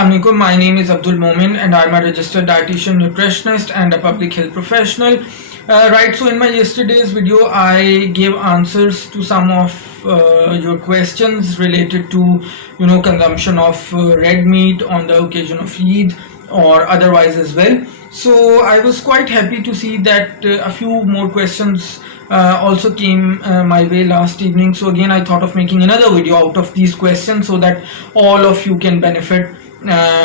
Assalamualaikum. My name is Abdul Momin and I'm a registered dietitian, nutritionist and a public health professional. Right, so in my yesterday's video I gave answers to some of your questions related to consumption of red meat on the occasion of Eid or otherwise as well. So I was quite happy to see that a few more questions also came my way last evening. So again I thought of making another video out of these questions so that all of you can benefit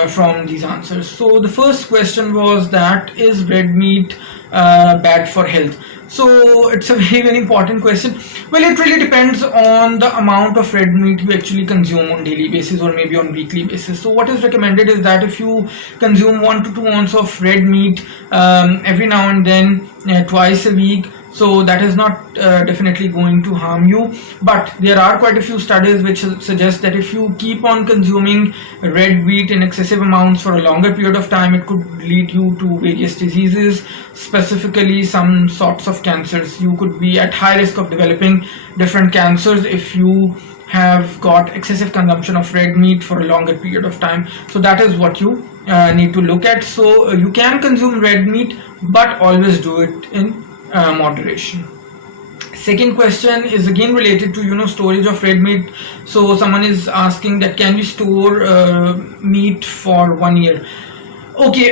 from these answers. So the first question was that is red meat bad for health? So it's a very important question. Well, it really depends on the amount of red meat you actually consume on daily basis or maybe on weekly basis. So what is recommended is that if you consume 1 to 2 ounces of red meat every now and then, twice a week, so that is not definitely going to harm you. But there are quite a few studies which suggest that if you keep on consuming red meat in excessive amounts for a longer period of time, it could lead you to various diseases, specifically some sorts of cancers. You could be at high risk of developing different cancers if you have got excessive consumption of red meat for a longer period of time. So that is what you need to look at. So you can consume red meat, but always do it in moderation. Second question is again related to storage of red meat. So someone is asking that can we store meat for 1 year? Okay,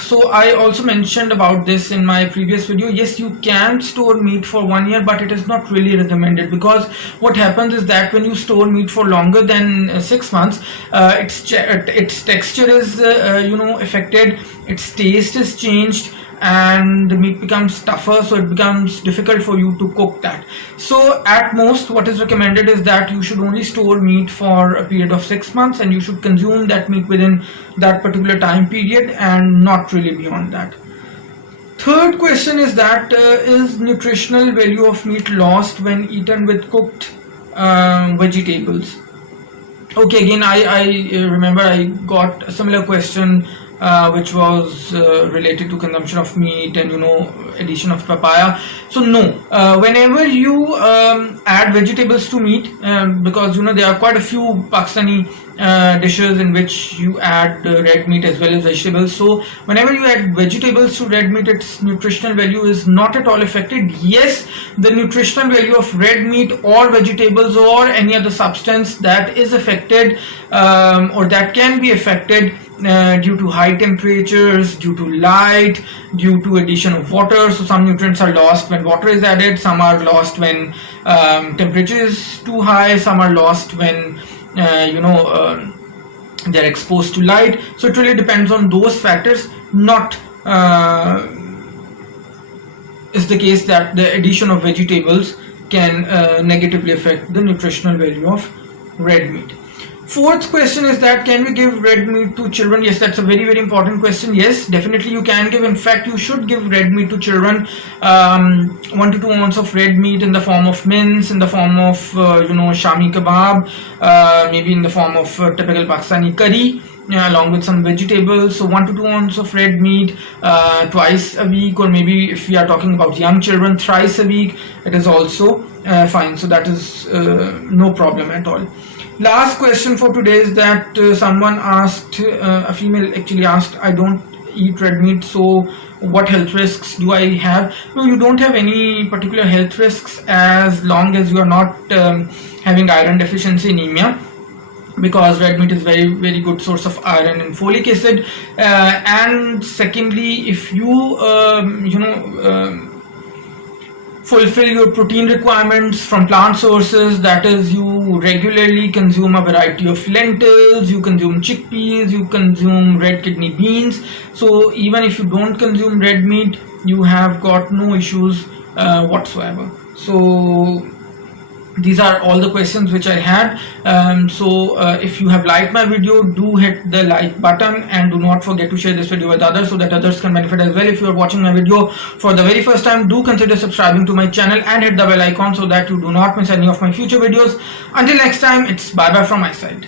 so I also mentioned about this in my previous video. Yes, you can store meat for 1 year, but it is not really recommended, because what happens is that when you store meat for longer than 6 months, its texture is affected, its taste is changed, and the meat becomes tougher, so it becomes difficult for you to cook that. So at most what is recommended is that you should only store meat for a period of 6 months, and you should consume that meat within that particular time period and not really beyond that. Third question is that is nutritional value of meat lost when eaten with cooked vegetables? Okay, again I remember I got a similar question which was related to consumption of meat and addition of papaya. So no, whenever you add vegetables to meat, because there are quite a few Pakistani dishes in which you add red meat as well as vegetables. So whenever you add vegetables to red meat, its nutritional value is not at all affected. Yes, the nutritional value of red meat or vegetables or any other substance that is affected or that can be affected due to high temperatures, due to light, due to addition of water. So some nutrients are lost when water is added, some are lost when temperature is too high, some are lost when they're exposed to light. So it really depends on those factors. Not is the case that the addition of vegetables can negatively affect the nutritional value of red meat. Fourth question is that can we give red meat to children? Yes, that's a very important question. Yes, definitely you can give. In fact, you should give red meat to children. 1 to 2 ounces of red meat in the form of mince, in the form of shami kebab, maybe in the form of typical Pakistani curry, along with some vegetables. So 1 to 2 ounces of red meat twice a week, or maybe if we are talking about young children, thrice a week, it is also fine. So that is no problem at all. Last question for today is that someone asked, a female actually asked, I don't eat red meat, so what health risks do I have? No, you don't have any particular health risks as long as you are not having iron deficiency anemia, because red meat is very good source of iron and folic acid. And secondly, if you fulfill your protein requirements from plant sources, that is, you regularly consume a variety of lentils, you consume chickpeas, you consume red kidney beans. So even if you don't consume red meat, you have got no issues whatsoever. So these are all the questions which I had. So if you have liked my video, do hit the like button and do not forget to share this video with others so that others can benefit as well. If you are watching my video for the very first time, do consider subscribing to my channel and hit the bell icon so that you do not miss any of my future videos. Until next time, it's bye bye from my side.